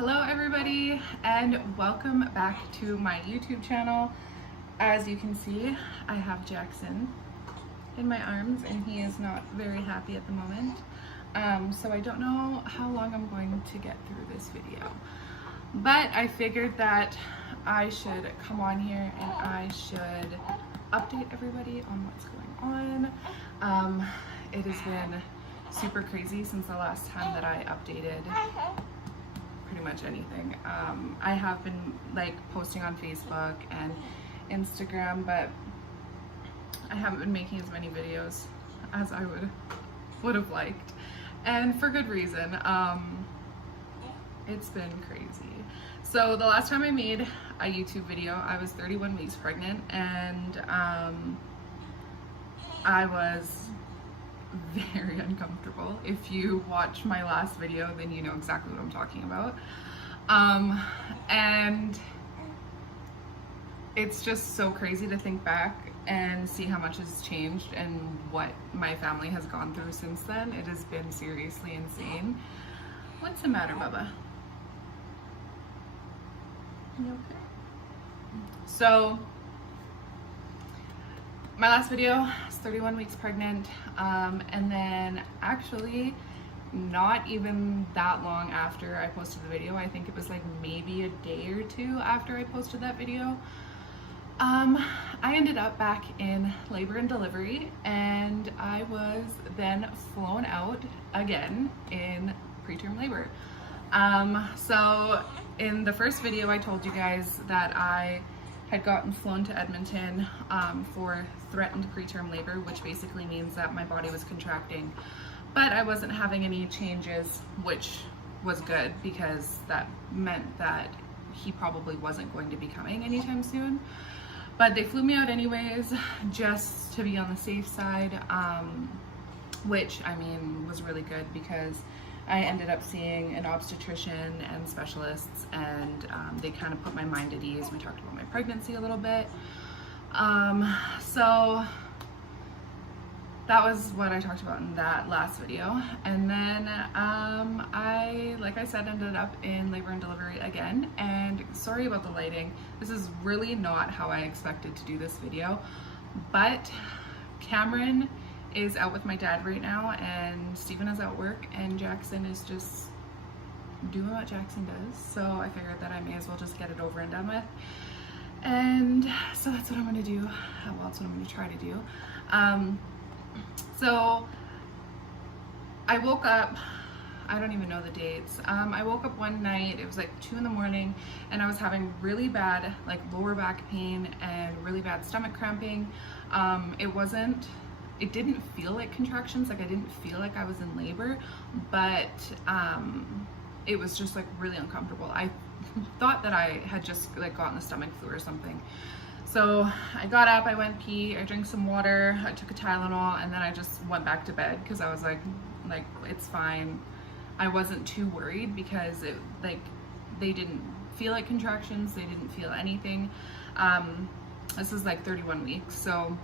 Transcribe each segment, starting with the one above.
Hello everybody and welcome back to my YouTube channel. As you can see, I have Jackson in my arms and he is not very happy at the moment. So I don't know how long I'm going to get through this video, but I figured that I should come on here and I should update everybody on what's going on. It has been super crazy since the last time that I updated pretty much anything. I have been like posting on Facebook and Instagram, but I haven't been making as many videos as I would have liked, and for good reason. It's been crazy. So the last time I made a YouTube video, I was 31 weeks pregnant, and I was very uncomfortable. If you watch my last video, then you know exactly what I'm talking about. And it's just so crazy to think back and see how much has changed and what my family has gone through since then. It has been seriously insane. What's the matter, Bubba? You okay? So my last video, I was 31 weeks pregnant, and then actually not even that long after I posted the video, I think it was like maybe a day or two after I posted that video, I ended up back in labor and delivery, and I was then flown out again in preterm labor. So in the first video I told you guys that I had gotten flown to Edmonton for threatened preterm labor, which basically means that my body was contracting, but I wasn't having any changes, which was good because that meant that he probably wasn't going to be coming anytime soon. But they flew me out anyways, just to be on the safe side, which I mean was really good because I ended up seeing an obstetrician and specialists, and they kind of put my mind at ease. We talked about my pregnancy a little bit. So that was what I talked about in that last video. And then I, like I said, ended up in labor and delivery again. And sorry about the lighting. This is really not how I expected to do this video, but Cameron is out with my dad right now, and Steven is at work, and Jackson is just doing what Jackson does. So I figured that I may as well just get it over and done with. And so that's what I'm gonna do. Well, that's what I'm gonna try to do. So I woke up, I don't even know the dates. I woke up one night, it was like 2 in the morning, and I was having really bad like lower back pain and really bad stomach cramping. It didn't feel like contractions, like I didn't feel like I was in labor, but it was just like really uncomfortable. I thought that I had just like gotten the stomach flu or something. So I got up, I went pee, I drank some water, I took a Tylenol, and then I just went back to bed because I was like it's fine. I wasn't too worried because they didn't feel like contractions, they didn't feel anything. This is like 31 weeks, so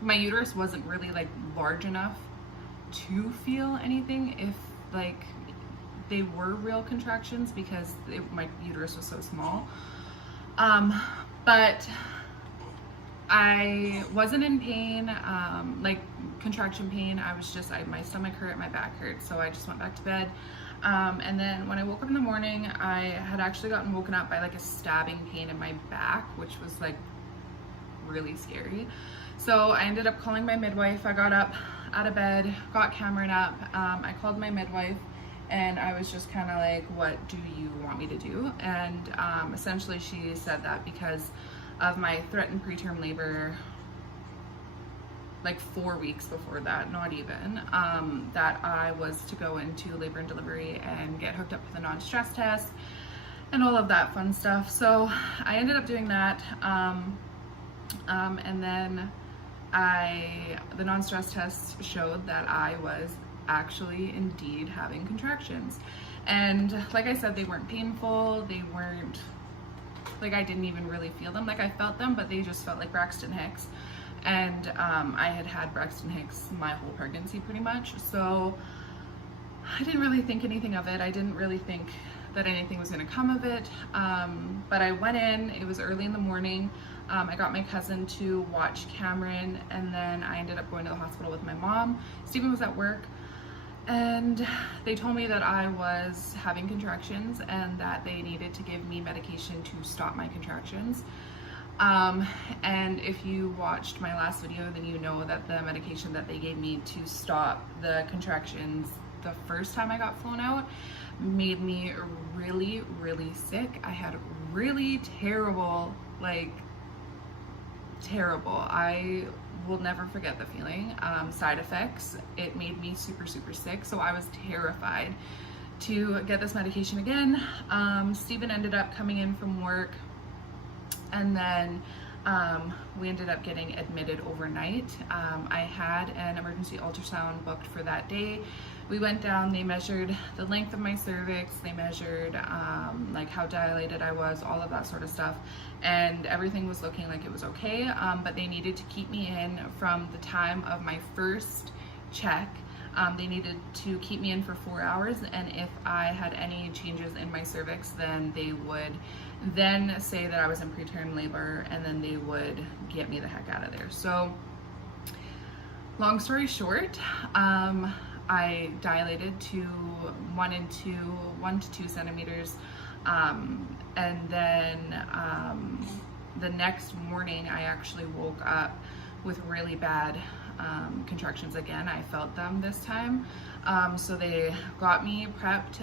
my uterus wasn't really like large enough to feel anything if like they were real contractions because my uterus was so small. But I wasn't in pain, like contraction pain. I was just, my stomach hurt, my back hurt, so I just went back to bed. And then when I woke up in the morning, I had actually gotten woken up by like a stabbing pain in my back, which was like really scary. So I ended up calling my midwife. I got up out of bed, got Cameron up. I called my midwife, and I was just kind of like, what do you want me to do? And essentially she said that because of my threatened preterm labor, like 4 weeks before that, not even, that I was to go into labor and delivery and get hooked up with a non-stress test and all of that fun stuff. So I ended up doing that. And then the non-stress test showed that I was actually indeed having contractions. And like I said, they weren't painful, they weren't, like I didn't even really feel them. Like I felt them, but they just felt like Braxton Hicks. And I had had Braxton Hicks my whole pregnancy pretty much. So I didn't really think anything of it. I didn't really think that anything was going to come of it. But I went in, it was early in the morning. I got my cousin to watch Cameron, and then I ended up going to the hospital with my mom. Stephen was at work, and they told me that I was having contractions and that they needed to give me medication to stop my contractions. And if you watched my last video, then you know that the medication that they gave me to stop the contractions the first time I got flown out made me really, really sick. I had really terrible, terrible. I will never forget the feeling. Side effects. It made me super, super sick. So I was terrified to get this medication again. Stephen ended up coming in from work, and then we ended up getting admitted overnight. I had an emergency ultrasound booked for that day. We went down, they measured the length of my cervix, they measured like how dilated I was, all of that sort of stuff, and everything was looking like it was okay, but they needed to keep me in from the time of my first check. They needed to keep me in for 4 hours, and if I had any changes in my cervix, then they would then say that I was in preterm labor, and then they would get me the heck out of there. So long story short, I dilated to 1 to 2 centimeters, and then the next morning I actually woke up with really bad contractions again. I felt them this time. So they got me prepped.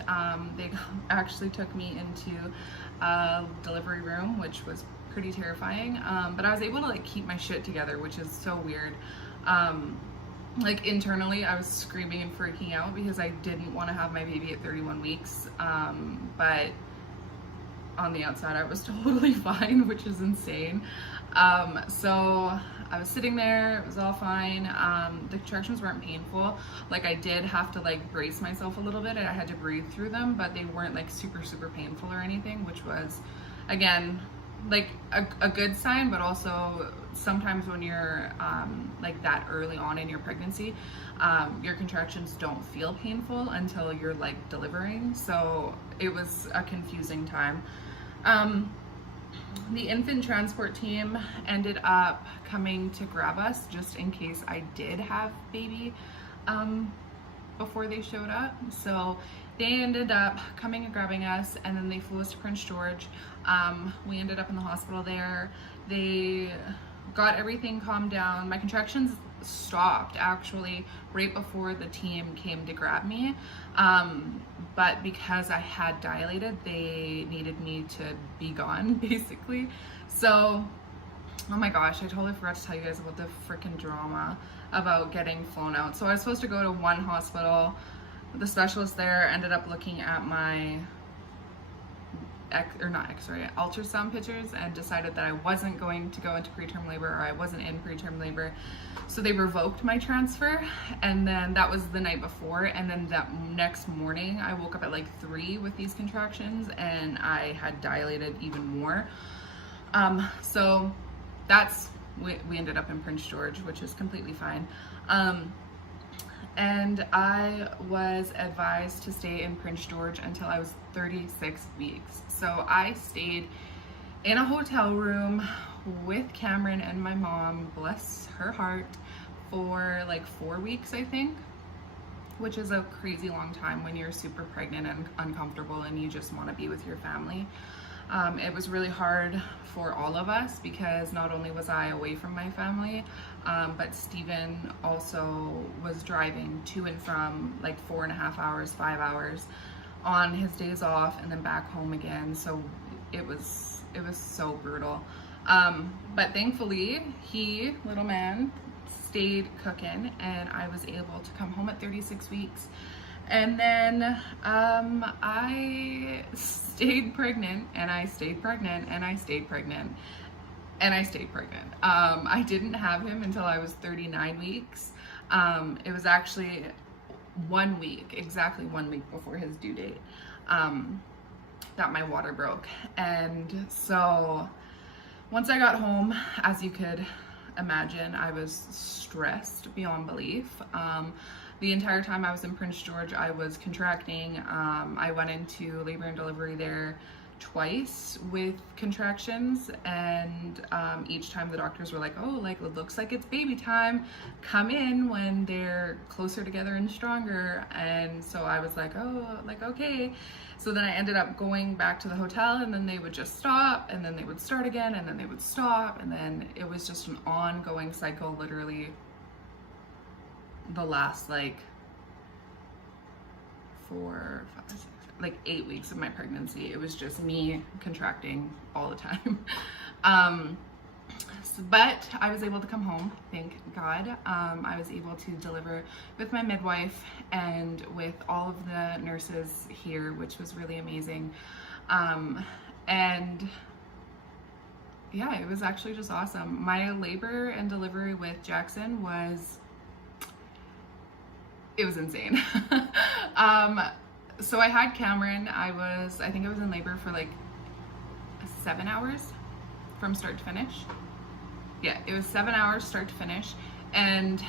They actually took me into a delivery room, which was pretty terrifying. But I was able to like keep my shit together, which is so weird. Like internally I was screaming and freaking out because I didn't want to have my baby at 31 weeks. But on the outside I was totally fine, which is insane. So I was sitting there, it was all fine. The contractions weren't painful. Like I did have to like brace myself a little bit, and I had to breathe through them, but they weren't like super, super painful or anything, which was, again, like a good sign. But also sometimes when you're like that early on in your pregnancy, your contractions don't feel painful until you're like delivering. So it was a confusing time. The infant transport team ended up coming to grab us just in case I did have baby before they showed up. So they ended up coming and grabbing us, and then they flew us to Prince George. We ended up in the hospital there. They got everything calmed down. My contractions stopped actually right before the team came to grab me. But because I had dilated, they needed me to be gone, basically. So, oh my gosh, I totally forgot to tell you guys about the freaking drama about getting flown out. So I was supposed to go to one hospital. The specialist there ended up looking at my ultrasound pictures and decided that I wasn't going to go into preterm labor, or I wasn't in preterm labor. So they revoked my transfer, and then that was the night before, and then that next morning I woke up at like 3 with these contractions, and I had dilated even more. So we ended up in Prince George, which is completely fine. And I was advised to stay in Prince George until I was 36 weeks. So I stayed in a hotel room with Cameron and my mom, bless her heart, for like 4 weeks, I think, which is a crazy long time when you're super pregnant and uncomfortable and you just want to be with your family. It was really hard for all of us because not only was I away from my family, but Stephen also was driving to and from like 4.5 hours, 5 hours on his days off, and then back home again. So it was so brutal. But thankfully he, little man, stayed cooking, and I was able to come home at 36 weeks. And then I stayed pregnant, and I stayed pregnant, and I stayed pregnant, and I stayed pregnant. I didn't have him until I was 39 weeks. It was actually 1 week, exactly 1 week before his due date, that my water broke. And so once I got home, as you could imagine, I was stressed beyond belief. the entire time I was in Prince George, I was contracting. I went into labor and delivery there twice with contractions, and each time the doctors were like, oh, like it looks like it's baby time, come in when they're closer together and stronger. And so I was like, oh, like okay. So then I ended up going back to the hotel, and then they would just stop, and then they would start again, and then they would stop, and then it was just an ongoing cycle, literally the last like 4, 5, 6, like 8 weeks of my pregnancy. It was just me contracting all the time. But I was able to come home, thank God. I was able to deliver with my midwife and with all of the nurses here, which was really amazing. And yeah, it was actually just awesome. My labor and delivery with Jackson was insane. So I had Cameron. I think I was in labor for like 7 hours from start to finish. Yeah, it was 7 hours start to finish. And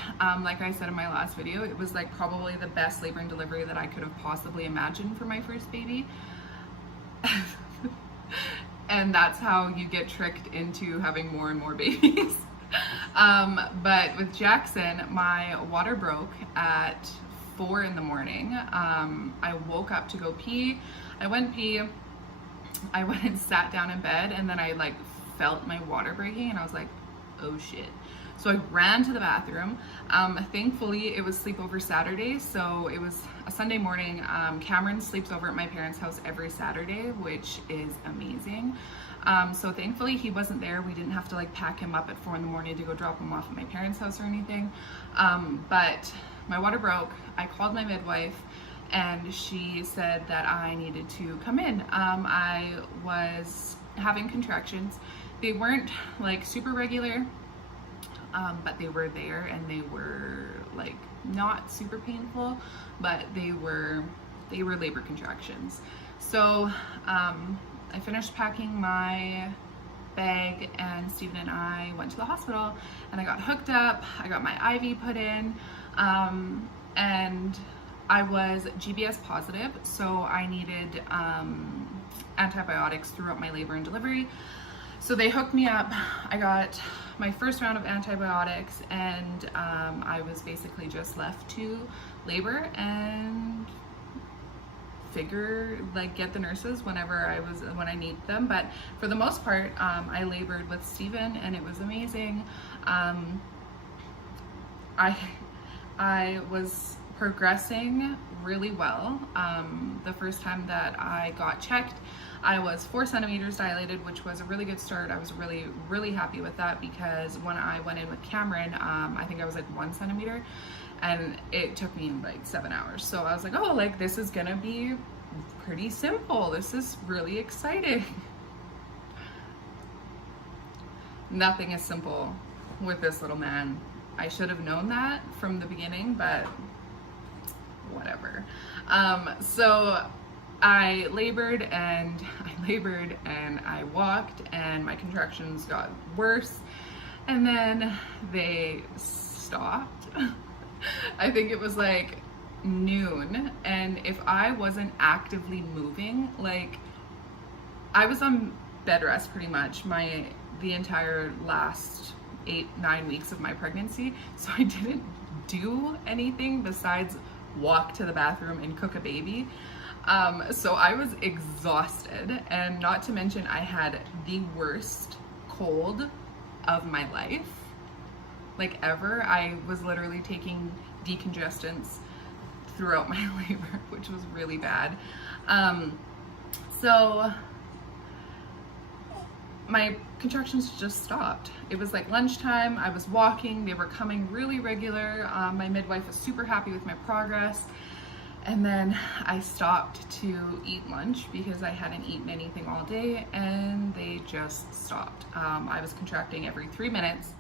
like I said in my last video, it was like probably the best labor and delivery that I could have possibly imagined for my first baby. And that's how you get tricked into having more and more babies. But with Jackson, my water broke at 4 in the morning. I woke up to go pee. I went pee. I went and sat down in bed, and then I like felt my water breaking, and I was like, oh shit. So I ran to the bathroom. Thankfully, it was sleepover Saturday, so it was a Sunday morning. Cameron sleeps over at my parents' house every Saturday, which is amazing. So thankfully he wasn't there. We didn't have to like pack him up at 4 in the morning to go drop him off at my parents' house or anything. But my water broke. I called my midwife, and she said that I needed to come in. I was having contractions. They weren't like super regular, but they were there, and they were like not super painful, but they were labor contractions. So I finished packing my bag, and Steven and I went to the hospital, and I got hooked up. I got my IV put in, and I was GBS positive, so I needed antibiotics throughout my labor and delivery. So they hooked me up. I got my first round of antibiotics, and I was basically just left to labor and get the nurses when I need them. But for the most part, I labored with Steven, and it was amazing. I was progressing really well. The first time that I got checked, I was 4 centimeters dilated, which was a really good start. I was really, really happy with that, because when I went in with Cameron, I think I was like 1 centimeter, and it took me like 7 hours. So I was like, oh, like this is gonna be pretty simple. This is really exciting. Nothing is simple with this little man. I should have known that from the beginning, but whatever. So I labored and I walked, and my contractions got worse, and then they stopped. I think it was like noon, and if I wasn't actively moving, like I was on bed rest pretty much the entire last 8-9 weeks of my pregnancy, so I didn't do anything besides walk to the bathroom and cook a baby. So I was exhausted, and not to mention I had the worst cold of my life, like ever. I was literally taking decongestants throughout my labor, which was really bad. So my contractions just stopped. It was like lunchtime. I was walking. They were coming really regular. My midwife was super happy with my progress. And then I stopped to eat lunch because I hadn't eaten anything all day, and they just stopped. I was contracting every 3 minutes,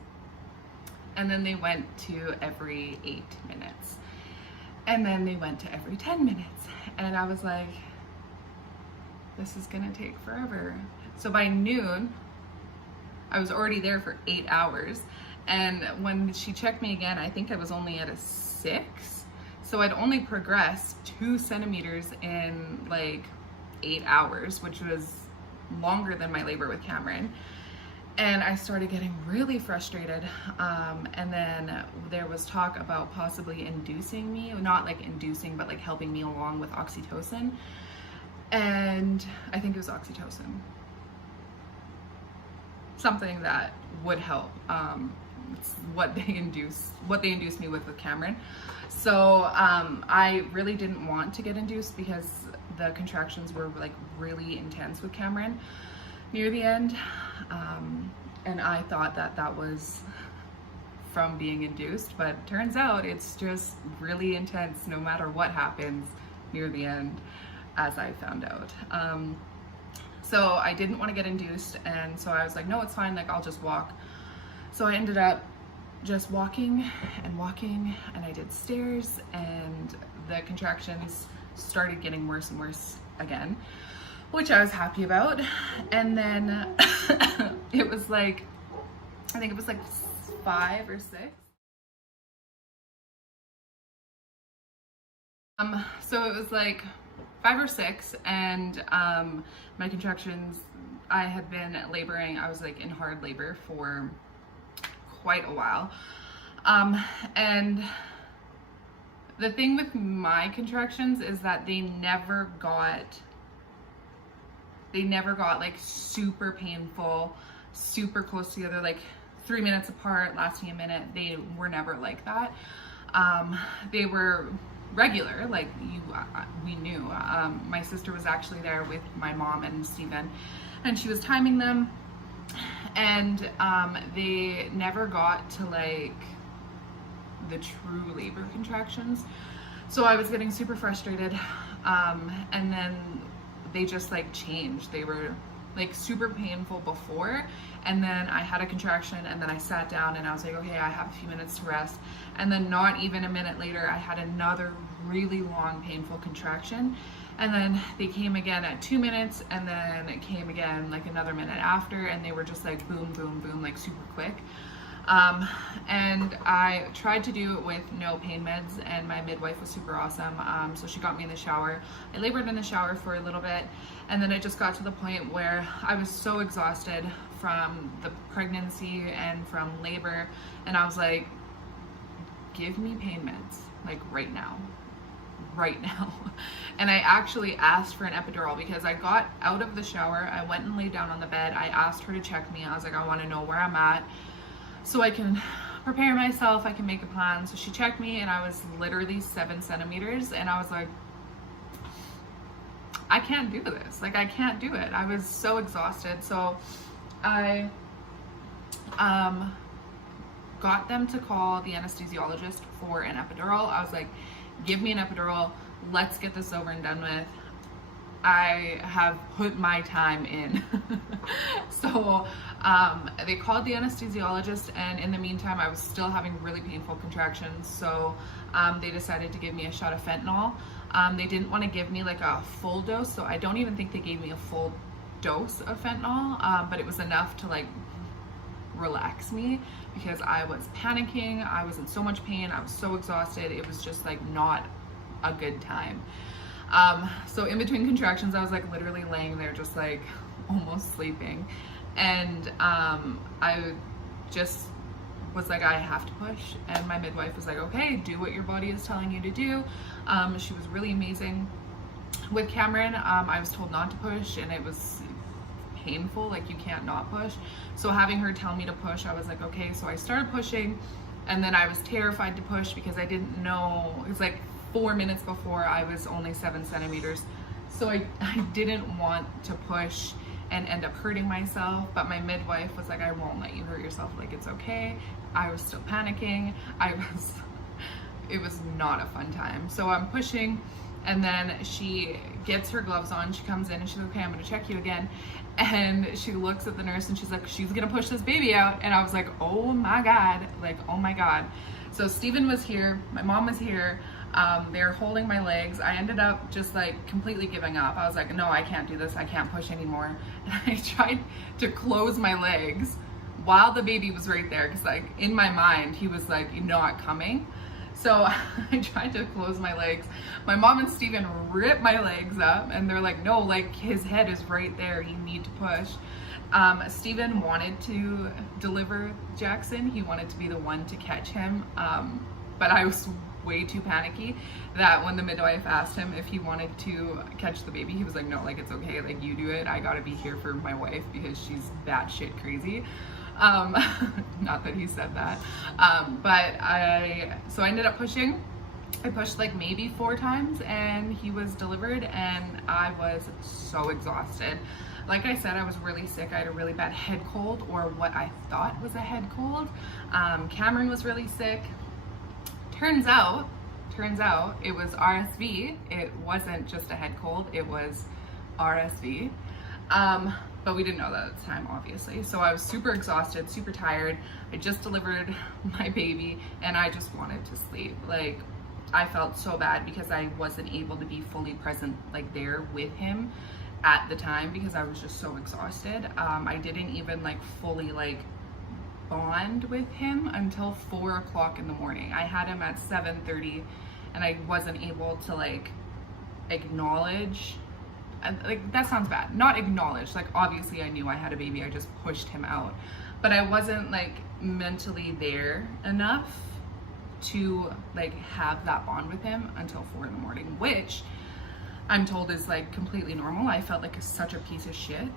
and then they went to every 8 minutes. And then they went to every 10 minutes. And I was like, this is gonna take forever. So by noon, I was already there for 8 hours. And when she checked me again, I think I was only at a 6. So I'd only progressed 2 centimeters in like 8 hours, which was longer than my labor with Cameron. And I started getting really frustrated. And then there was talk about possibly inducing me, not like inducing, but like helping me along with oxytocin. And I think it was oxytocin. Something that would help. It's what they induced me with Cameron. So I really didn't want to get induced because the contractions were like really intense with Cameron near the end. And I thought that that was from being induced, but turns out it's just really intense no matter what happens near the end, as I found out. So I didn't want to get induced, and so I was like, no, it's fine, like I'll just walk. So I ended up just walking, and I did stairs, and the contractions started getting worse and worse again, which I was happy about. And then it was like, I think it was like 5 or 6. So it was like 5 or 6, and my contractions, I had been laboring, I was like in hard labor for quite a while. And the thing with my contractions is that they never got like super painful, super close together, like 3 minutes apart, lasting a minute. They were never like that. They were regular, like we knew. My sister was actually there with my mom and Steven, and she was timing them, and they never got to like the true labor contractions. So I was getting super frustrated, and then they just like changed. They were like super painful before, and then I had a contraction, and then I sat down and I was like, okay, I have a few minutes to rest. And then not even a minute later, I had another really long painful contraction, and then they came again at 2 minutes, and then it came again like another minute after, and they were just like boom, boom, boom, like super quick. And I tried to do it with no pain meds, and my midwife was super awesome. So she got me in the shower. I labored in the shower for a little bit, and then it just got to the point where I was so exhausted from the pregnancy and from labor, and I was like, give me pain meds, like right now. And I actually asked for an epidural because I got out of the shower, I went and laid down on the bed, I asked her to check me. I was like, I want to know where I'm at so I can prepare myself, I can make a plan. So she checked me, and I was literally 7 centimeters, and I was like, I can't do this, like I can't do it. I was so exhausted. So I got them to call the anesthesiologist for an epidural. I was like, give me an epidural, let's get this over and done with. I have put my time in. So they called the anesthesiologist, and in the meantime I was still having really painful contractions. So they decided to give me a shot of fentanyl. They didn't want to give me like a full dose, so I don't even think they gave me a full dose of fentanyl, but it was enough to like relax me because I was panicking, I was in so much pain, I was so exhausted. It was just like not a good time. So in between contractions, I was like literally laying there just like almost sleeping, and I just was like, I have to push, and my midwife was like, okay, do what your body is telling you to do. She was really amazing. With Cameron, I was told not to push, and it was painful, like you can't not push. So having her tell me to push, I was like, okay. So I started pushing, and then I was terrified to push because I didn't know, it was like 4 minutes before I was only 7 centimeters. So I didn't want to push and end up hurting myself, but my midwife was like, I won't let you hurt yourself, like it's okay. I was still panicking. It was not a fun time. So I'm pushing, and then she gets her gloves on, she comes in and she's like, okay, I'm gonna check you again. And she looks at the nurse and she's like, she's gonna push this baby out. And I was like, oh my God, like, oh my God. So Steven was here, my mom was here, they're holding my legs. I ended up just like completely giving up. I was like, no, I can't do this, I can't push anymore. And I tried to close my legs while the baby was right there, because like in my mind, he was like not coming. So I tried to close my legs. My mom and Steven ripped my legs up and they're like, no, like his head is right there. You need to push. Steven wanted to deliver Jackson. He wanted to be the one to catch him. But I was way too panicky that when the midwife asked him if he wanted to catch the baby, he was like, no, like it's okay, like you do it. I gotta be here for my wife because she's batshit crazy. Not that he said that. So I ended up pushing. I pushed like maybe 4 times and he was delivered and I was so exhausted. Like I said, I was really sick. I had a really bad head cold, or what I thought was a head cold. Cameron was really sick. Turns out it was RSV. It wasn't just a head cold, it was RSV. But we didn't know that at the time, obviously. So I was super exhausted, super tired. I just delivered my baby and I just wanted to sleep. Like, I felt so bad because I wasn't able to be fully present, like there with him at the time because I was just so exhausted. I didn't even like fully like bond with him until 4 o'clock in the morning. I had him at 7:30 and I wasn't able to like acknowledge, like that sounds bad, not acknowledge, like obviously I knew I had a baby, I just pushed him out, but I wasn't like mentally there enough to like have that bond with him until 4 in the morning, which I'm told is like completely normal. I felt like such a piece of shit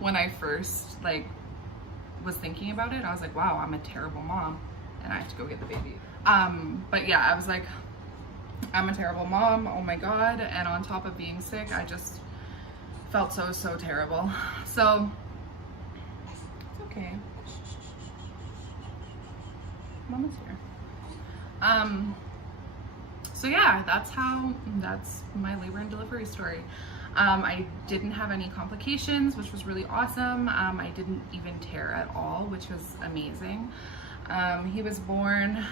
when I first like was thinking about it. I was like, wow, I'm a terrible mom and I have to go get the baby. But yeah, I was like, I'm a terrible mom, oh my God. And on top of being sick, I just felt so terrible. So it's okay. Mama's here. So yeah, that's my labor and delivery story. I didn't have any complications, which was really awesome. I didn't even tear at all, which was amazing. He was born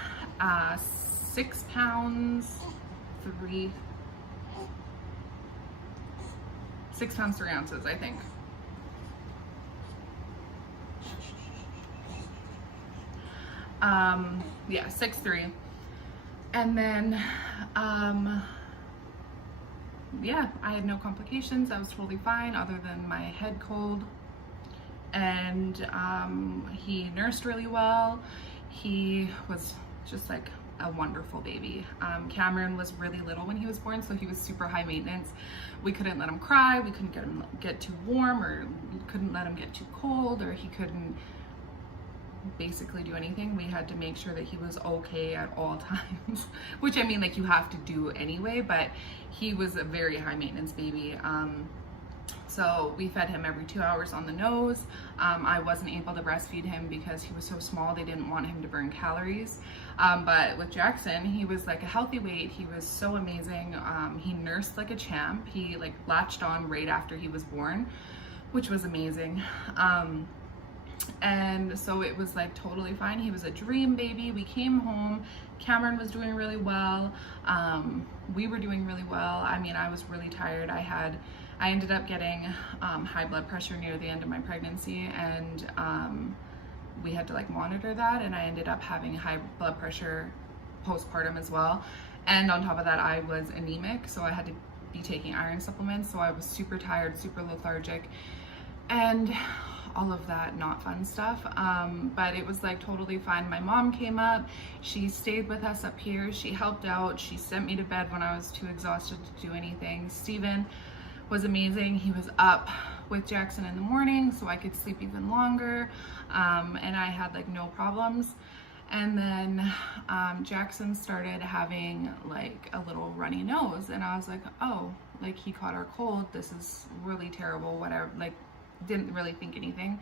6 pounds 3 ounces, I think. Yeah, 6'3". And then, yeah, I had no complications. I was totally fine other than my head cold. And he nursed really well. He was just like a wonderful baby. Cameron was really little when he was born, so he was super high maintenance. We couldn't let him cry, we couldn't get him get too warm, or we couldn't let him get too cold, or he couldn't basically do anything. We had to make sure that he was okay at all times, which I mean, like you have to do anyway, but he was a very high maintenance baby. So we fed him every 2 hours on the nose. I wasn't able to breastfeed him because he was so small, they didn't want him to burn calories. But with Jackson, he was like a healthy weight. He was so amazing. He nursed like a champ. He like latched on right after he was born, which was amazing. And so it was like totally fine. He was a dream baby. We came home, Cameron was doing really well. We were doing really well. I mean, I was really tired. I ended up getting high blood pressure near the end of my pregnancy, and we had to like monitor that, and I ended up having high blood pressure postpartum as well. And on top of that, I was anemic, so I had to be taking iron supplements, so I was super tired, super lethargic, and all of that not fun stuff. But it was like totally fine. My mom came up, she stayed with us up here, she helped out, she sent me to bed when I was too exhausted to do anything. Steven was amazing. He was up with Jackson in the morning so I could sleep even longer, and I had like no problems. And then Jackson started having like a little runny nose, and I was like, oh, like he caught our cold, this is really terrible, whatever. Like, didn't really think anything.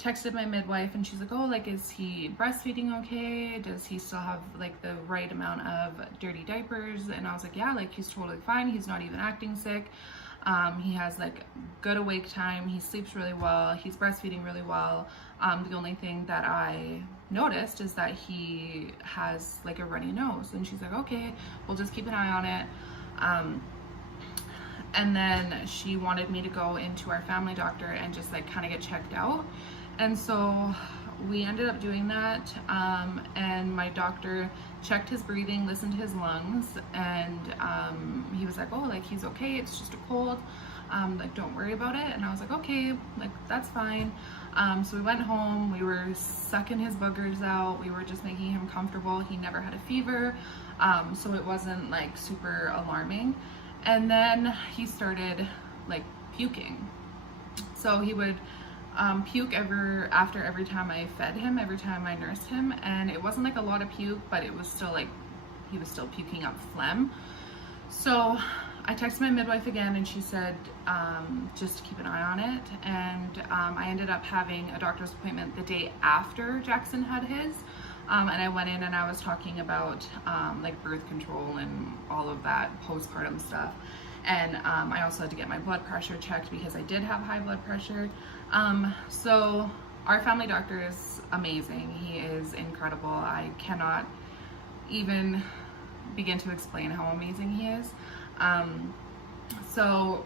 Texted my midwife and she's like, oh, like, is he breastfeeding okay? Does he still have like the right amount of dirty diapers? And I was like, yeah, like he's totally fine. He's not even acting sick. He has like good awake time. He sleeps really well. He's breastfeeding really well. The only thing that I noticed is that he has like a runny nose. And she's like, okay, we'll just keep an eye on it. And then she wanted me to go into our family doctor and just like kind of get checked out. And so we ended up doing that, and my doctor checked his breathing, listened to his lungs, and he was like, oh, like he's okay, it's just a cold, like don't worry about it. And I was like, okay, like that's fine. So we went home, we were sucking his boogers out, we were just making him comfortable. He never had a fever, so it wasn't like super alarming. And then he started like puking. So he would puke after every time I fed him, every time I nursed him, and it wasn't like a lot of puke, but it was still like he was still puking up phlegm. So I texted my midwife again, and she said just to keep an eye on it. And I ended up having a doctor's appointment the day after Jackson had his, and I went in and I was talking about like birth control and all of that postpartum stuff. And I also had to get my blood pressure checked because I did have high blood pressure. So our family doctor is amazing. He is incredible. I cannot even begin to explain how amazing he is. So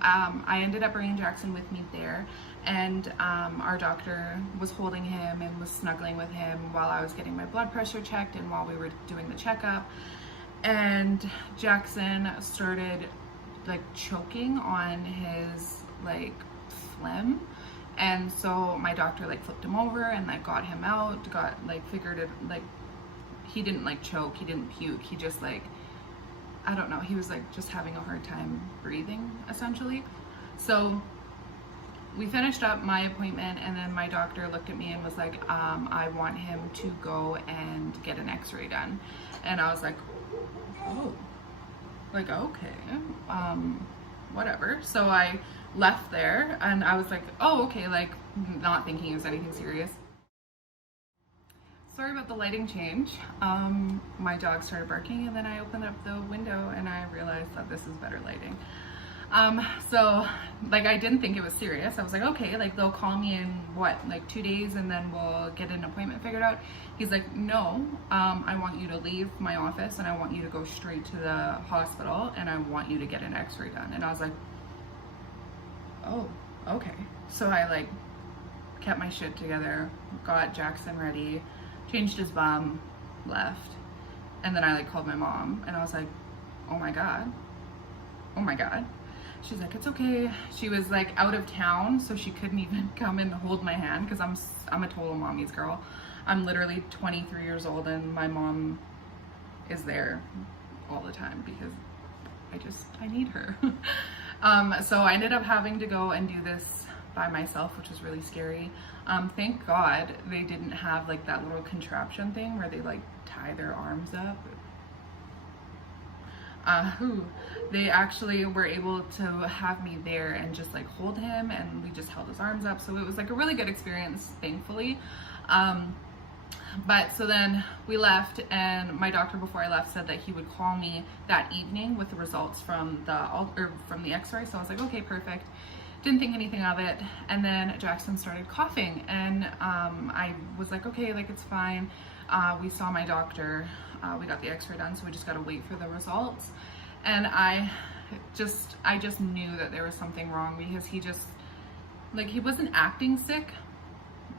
I ended up bringing Jackson with me there, and our doctor was holding him and was snuggling with him while I was getting my blood pressure checked and while we were doing the checkup. And Jackson started like choking on his like phlegm, and so my doctor like flipped him over and like got him out, figured it, like he didn't like choke, he didn't puke, he just like, I don't know, he was like just having a hard time breathing essentially. So we finished up my appointment, and then my doctor looked at me and was like, I want him to go and get an x-ray done. And I was like, oh, like, okay, whatever. So I left there and I was like, oh, okay, like not thinking it was anything serious. Sorry about the lighting change. My dog started barking, and then I opened up the window and I realized that this is better lighting. So like I didn't think it was serious. I was like, okay, like they'll call me in what, like 2 days and then we'll get an appointment figured out. He's like, no, I want you to leave my office and I want you to go straight to the hospital and I want you to get an x-ray done. And I was like, oh, okay. So I like kept my shit together, got Jackson ready, changed his bum, left. And then I like called my mom and I was like, oh my God. She's like, it's okay. She was like out of town, so she couldn't even come and hold my hand because I'm a total mommy's girl. I'm literally 23 years old and my mom is there all the time because I need her. So I ended up having to go and do this by myself, which was really scary. Thank God they didn't have like that little contraption thing where they like tie their arms up. They actually were able to have me there and just like hold him, and we just held his arms up. So it was like a really good experience, thankfully. But so then we left, and my doctor before I left said that he would call me that evening with the results from the x-ray. So I was like, okay, perfect. Didn't think anything of it. And then Jackson started coughing, and I was like, okay, like it's fine. We saw my doctor, we got the x-ray done, so we just got to wait for the results. And I just knew that there was something wrong because he wasn't acting sick,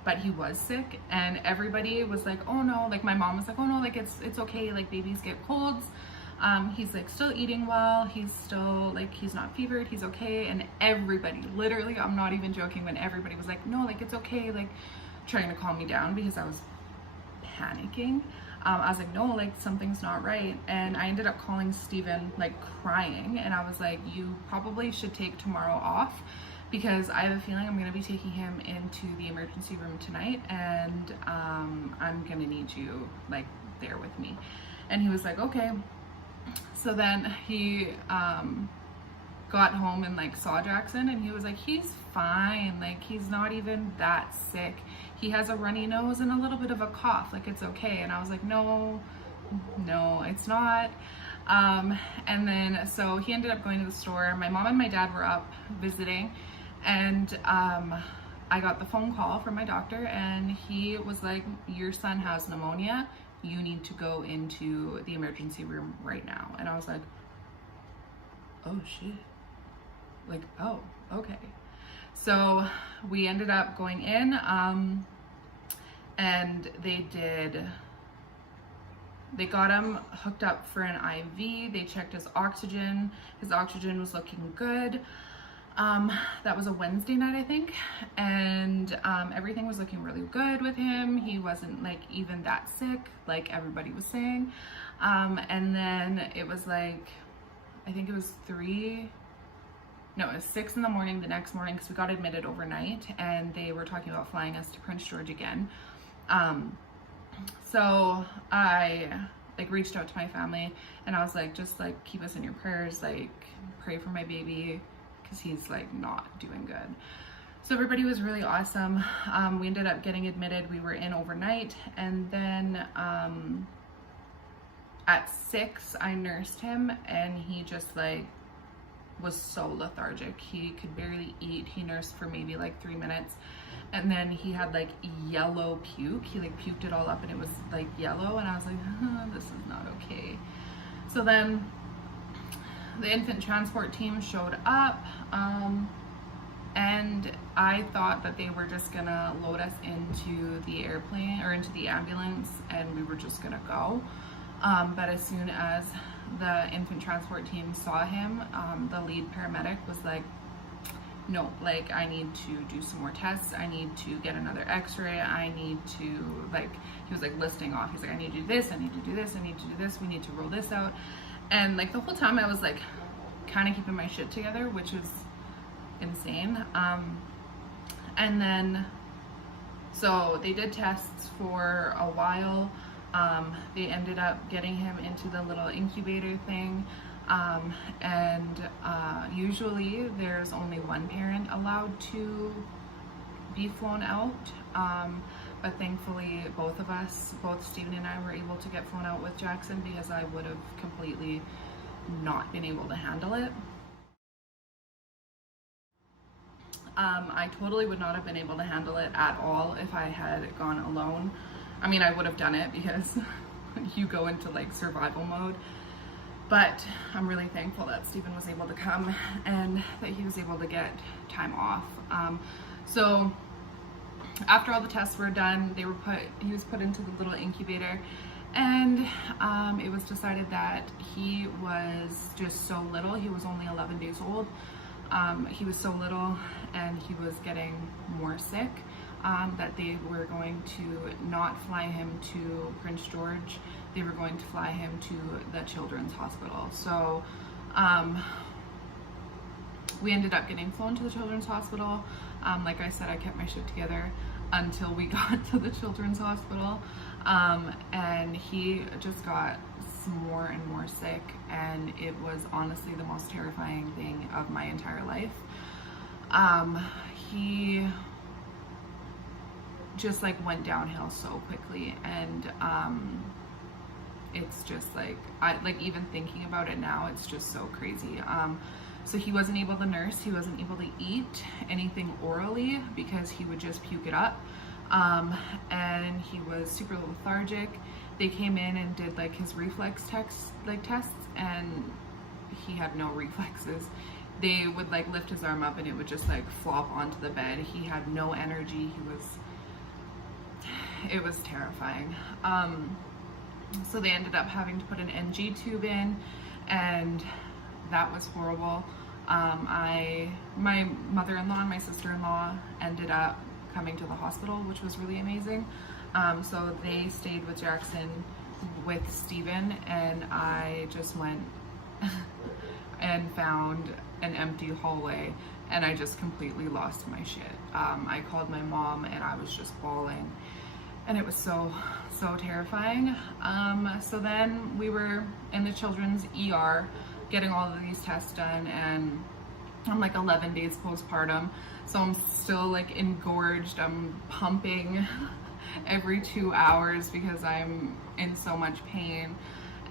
but he was sick. And everybody was like, oh no, like my mom was like, oh no, like it's okay, like babies get colds. He's like still eating well, he's still like, he's not fevered, he's okay. And everybody, literally, I'm not even joking, when everybody was like, no, like it's okay, like trying to calm me down because I was panicking. I was like, no, like something's not right. And I ended up calling Steven like crying, and I was like, you probably should take tomorrow off because I have a feeling I'm going to be taking him into the emergency room tonight, and I'm going to need you like there with me. And he was like, okay. So then he got home and like saw Jackson, and he was like, he's fine, like he's not even that sick. He has a runny nose and a little bit of a cough, like it's okay. And I was like, no, it's not. And then so he ended up going to the store. My mom and my dad were up visiting, and I got the phone call from my doctor, and he was like, your son has pneumonia, you need to go into the emergency room right now. And I was like, oh shit, like, oh, okay. So we ended up going in, and they got him hooked up for an IV. They checked his oxygen. His oxygen was looking good. That was a Wednesday night, I think. And everything was looking really good with him. He wasn't like even that sick, like everybody was saying. And then it was like, I think it was 6 in the morning the next morning, because we got admitted overnight and they were talking about flying us to Prince George again. So I like reached out to my family and I was like, just like keep us in your prayers, like pray for my baby because he's like not doing good. So everybody was really awesome. We ended up getting admitted. We were in overnight, and then at 6 I nursed him and he just like was so lethargic. He could barely eat. He nursed for maybe like 3 minutes. And then he had like yellow puke. He like puked it all up and it was like yellow. And I was like, this is not okay. So then the infant transport team showed up. And I thought that they were just gonna load us into the airplane or into the ambulance and we were just gonna go. But as soon as the infant transport team saw him, the lead paramedic was like, no, like I need to do some more tests. I need to get another x-ray. I need to, like, he was like listing off. He's like, I need to do this. I need to do this. I need to do this. We need to roll this out. And like the whole time I was like kind of keeping my shit together, which is insane. And then, so they did tests for a while. They ended up getting him into the little incubator thing. Usually there's only one parent allowed to be flown out. But thankfully both of us, both Steven and I, were able to get flown out with Jackson because I would have completely not been able to handle it. I totally would not have been able to handle it at all if I had gone alone. I mean, I would have done it because you go into like survival mode. But I'm really thankful that Steven was able to come and that he was able to get time off. So after all the tests were done, he was put into the little incubator, and it was decided that he was just so little. He was only 11 days old. He was so little and he was getting more sick that they were going to not fly him to Prince George. They were going to fly him to the Children's Hospital. So we ended up getting flown to the Children's Hospital. Like I said, I kept my shit together until we got to the Children's Hospital. And he just got more and more sick, and it was honestly the most terrifying thing of my entire life. He just like went downhill so quickly, and it's just like, even thinking about it now, it's just so crazy. So he wasn't able to nurse, he wasn't able to eat anything orally because he would just puke it up. And he was super lethargic. They came in and did like his reflex tests, and he had no reflexes. They would like lift his arm up and it would just like flop onto the bed. He had no energy. It was terrifying. So they ended up having to put an NG tube in, and that was horrible. My mother-in-law and my sister-in-law ended up coming to the hospital, which was really amazing. So they stayed with Jackson with Steven, and I just went and found an empty hallway, and I just completely lost my shit. I called my mom and I was just bawling, and it was so terrifying. So then we were in the children's ER getting all of these tests done, and I'm like 11 days postpartum, so I'm still like engorged. I'm pumping every 2 hours because I'm in so much pain,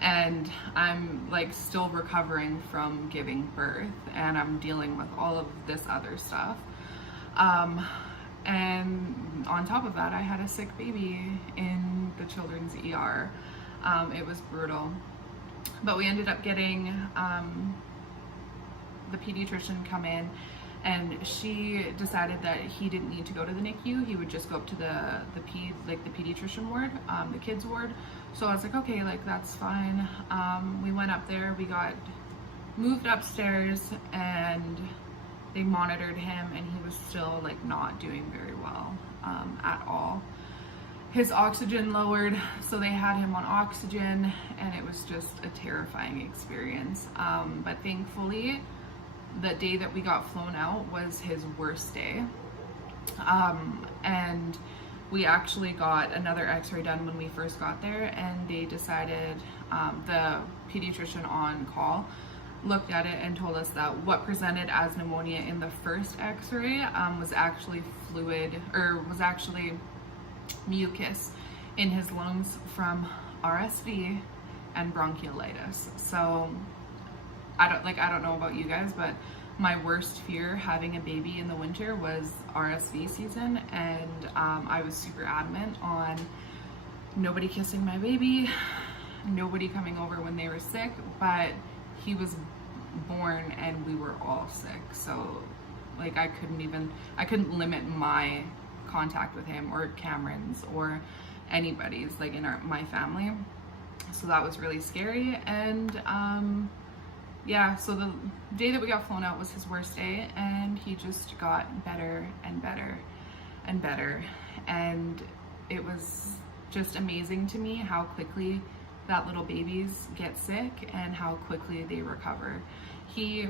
and I'm like still recovering from giving birth, and I'm dealing with all of this other stuff. And on top of that, I had a sick baby in the children's ER. It was brutal. But we ended up getting the pediatrician come in, and she decided that he didn't need to go to the NICU. He would just go up to the pediatrician ward, the kids ward. So I was like, okay, like that's fine. We went up there, we got moved upstairs, and they monitored him, and he was still like not doing very well at all. His oxygen lowered, so they had him on oxygen, and it was just a terrifying experience. But thankfully, the day that we got flown out was his worst day. And we actually got another x-ray done when we first got there, and they decided, the pediatrician on call looked at it and told us that what presented as pneumonia in the first x-ray was actually fluid, or was actually mucus in his lungs from RSV and bronchiolitis. So I don't know about you guys, but my worst fear having a baby in the winter was RSV season, and I was super adamant on nobody kissing my baby, nobody coming over when they were sick, but he was born and we were all sick. So like I couldn't limit my contact with him or Cameron's or anybody's, like in my family. So that was really scary. And yeah, so the day that we got flown out was his worst day, and he just got better and better and better. And it was just amazing to me how quickly that little babies get sick and how quickly they recover. He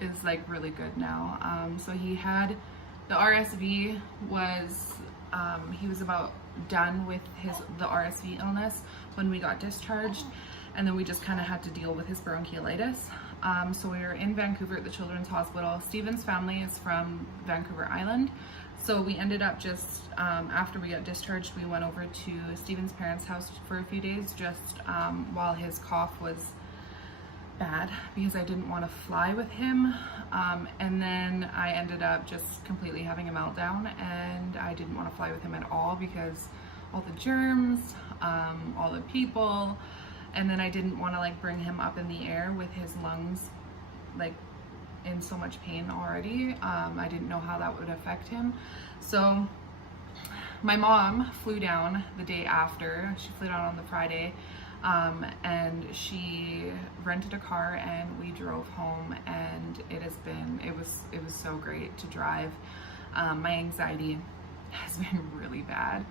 is like really good now. So he had the RSV was, he was about done with the RSV illness when we got discharged, and then we just kind of had to deal with his bronchiolitis. So we were in Vancouver at the Children's Hospital. Stephen's family is from Vancouver Island. So we ended up just, after we got discharged, we went over to Stephen's parents' house for a few days, just while his cough was bad, because I didn't want to fly with him. And then I ended up just completely having a meltdown, and I didn't want to fly with him at all because all the germs, all the people, and then I didn't want to like bring him up in the air with his lungs like in so much pain already. I didn't know how that would affect him. So my mom flew down the day after. She flew down on the Friday, and she rented a car and we drove home, and it was so great to drive. My anxiety has been really bad.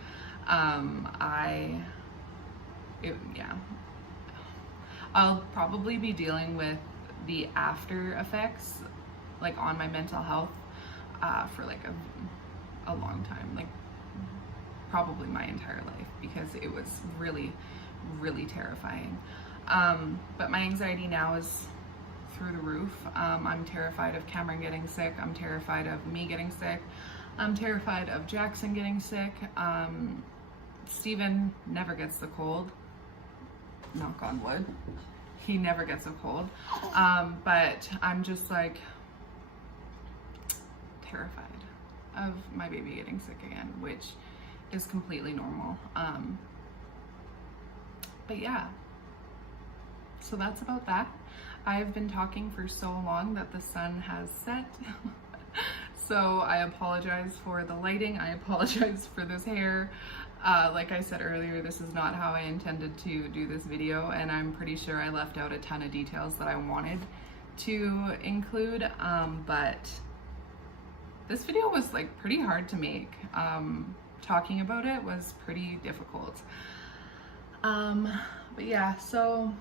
Yeah, I'll probably be dealing with the after effects like on my mental health for like a long time, like probably my entire life, because it was really terrifying. But my anxiety now is through the roof. I'm terrified of Cameron getting sick. I'm terrified of me getting sick. I'm terrified of Jackson getting sick. Stephen never gets the cold. Knock on wood. He never gets a cold. But I'm just like terrified of my baby getting sick again, which is completely normal. But yeah, so that's about that. I've been talking for so long that the sun has set. So I apologize for the lighting. I apologize for this hair. Like I said earlier, this is not how I intended to do this video, and I'm pretty sure I left out a ton of details that I wanted to include, but this video was like pretty hard to make. Talking about it was pretty difficult. But yeah, so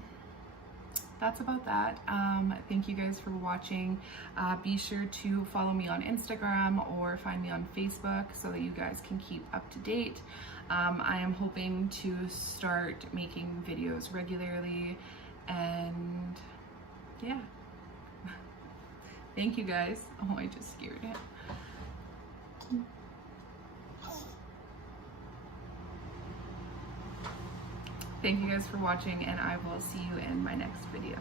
that's about that. Thank you guys for watching. Be sure to follow me on Instagram or find me on Facebook so that you guys can keep up to date. I am hoping to start making videos regularly, and yeah. Thank you guys. Oh, I just scared it. Thank you guys for watching, and I will see you in my next video.